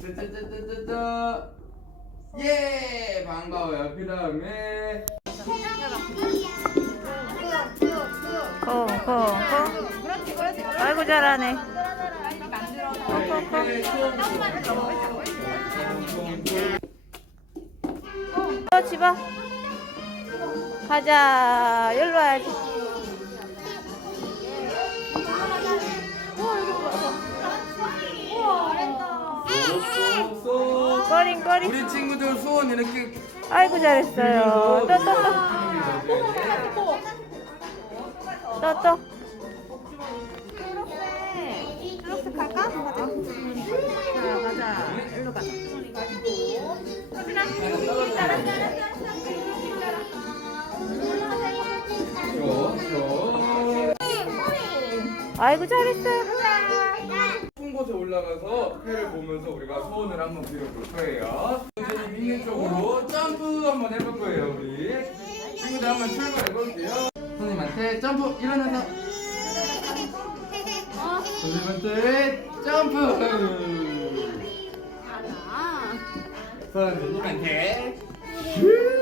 짜짜짜짜짜짜. 예 반가워요. 그 다음에 코, 코, 코. 아이고, 잘하네. 코. 어, 집어. 가자. 여기로 와야지. 쏙쏙. 꺼링. 우리 친구들 소원 이렇게 아이고, 잘했어요. 또, 또, 또. 또, 또. 초록색 갈까? 가자. 자, 가자. 일로 가자. 쏙쏙. 아이고, 잘했어요. 곳에 올라가서 해를 보면서 우리가 소원을 한번 빌어볼 거예요. 선생님 있는 쪽으로 점프 한번 해볼 거예요, 우리. 친구들 한번 출발해 볼게요. 선생님한테 점프 일어나서. 선생님한테 점프. 선생님한테 슈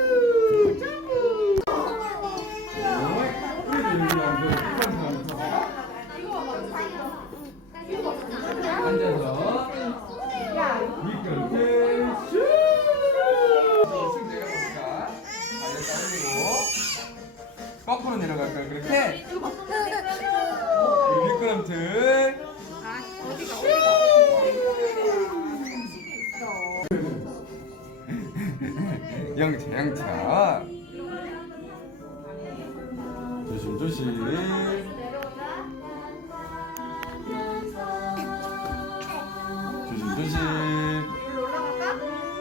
앉아서. 거꾸로 내려갈까요? 그렇게? 우리 미끄럼틀 영차 영차. 조심 조심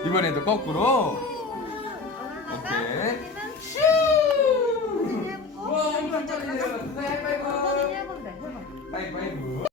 이번에도 거꾸로. 오케이. 슈! 와, 이거 안 잘리네. 네, 빨리 와. 빨리 빨리.